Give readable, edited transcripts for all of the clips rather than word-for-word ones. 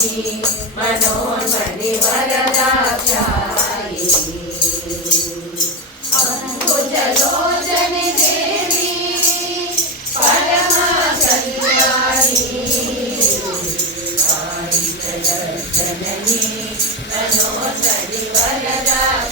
मनोन्मणि वरदाक्षायिनी अंबुजलोचनि देवी परमा कल्याणी जननी मनोन्मणि वरदाक्षायिनी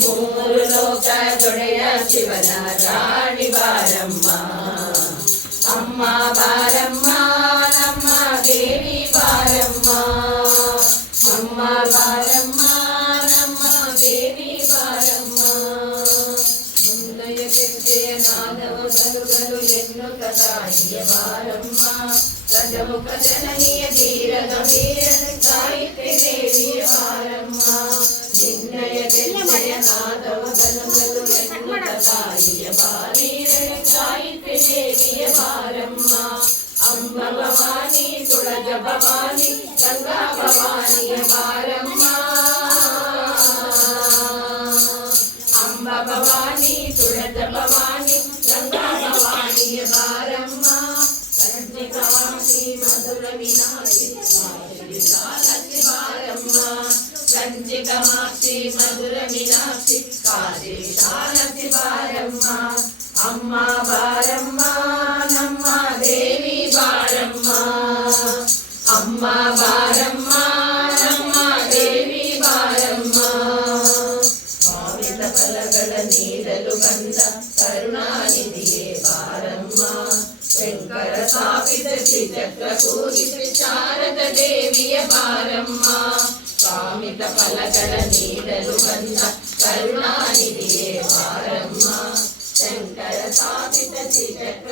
ಮೂರು ಲೋಕ ದೊಡೆಯ ಶಿವನ ರಾಣಿ ಬಾರಮ್ಮ ಅಮ್ಮ ಬಾರಮ್ಮ ನಮ್ಮ ದೇವಿ ಬಾರಮ್ಮ ಅಮ್ಮ ಬಾರಮ್ಮ ನಮ್ಮ ದೇವಿ ಬಾರಮ್ಮ ಮುನ್ನಯ ಗೆಜ್ಜೆಯ ನಾದವ ಗಲುಗಲು ಎನ್ನುತ್ತ ತಾಯಿಯ ಬಾರಮ್ಮ ಗಜಮುಖ ಜನನಿಯ ಧೀರ ಗಂಭೀರ ಗಾಯತ್ರಿ ದೇವಿಯ ಬಾರಮ್ಮ ನಿನ್ನಯ ಗೆಜ್ಜೆಯ ನಾದವ ಗಲುಗಲು ಎನ್ನುತ್ತ ತಾಯಿಯ ಬಾರೀರ ಗಾಯತ್ರಿ ದೇವಿಯ ಬಾರಮ್ಮ ಅಂಬ ಭವಾನಿ ತುಳಜ ಭವಾನಿ ಗಂಗಾ ಭವಾನಿಯ ಬಾರಮ್ಮ ಅಂಬ ಭವಾನಿ ತುಳಜ ಭವಾನಿ ಗಂಗಾ ಭವಾನಿಯ ಬಾರಮ್ಮ ಕಂಚಿ ಕಾಮಾಕ್ಷಿ ಮಧುರ ಮೀನಾಕ್ಷಿ ಕಾಶಿ ಬಾರಮ್ಮ ಕಂಚಿ ಕಾಮಾಕ್ಷಿ ಮಧುರ ಮೀನಾಕ್ಷಿ ಕಾಶಿ ಶಾಲಸಿ ಬಾರಮ್ಮ ಅಮ್ಮ ಬಾರಮ್ಮ ನಮ್ಮ ದೇವಿ ಬಾರಮ್ಮ ಅಮ್ಮ ಬಾರಮ್ಮ ನಮ್ಮ ದೇವಿ ಬಾರಮ್ಮ ಕಾಮಿತ ಫಲಗಳ ನೀಡಲು ಬಂದ ಕರುಣಾನಿಧಿಯೇ ಬಾರಮ್ಮ ಶಂಕರ ಸ್ಥಾಪಿತ ಶ್ರೀಚಕ್ರ ಕೂಗಿಸಿ ಶಾರದ ದೇವಿಯ ಬಾರಮ್ಮ ಕಾಮಿತ ಫಲಗಳ ನೀಡಲು ಬಂದ ಕರುಣಾನಿಧಿಯೇ ಬಾರಮ್ಮ ಶಂಕರ ಸ್ಥಾಪಿತ ಶ್ರೀಚಕ್ರ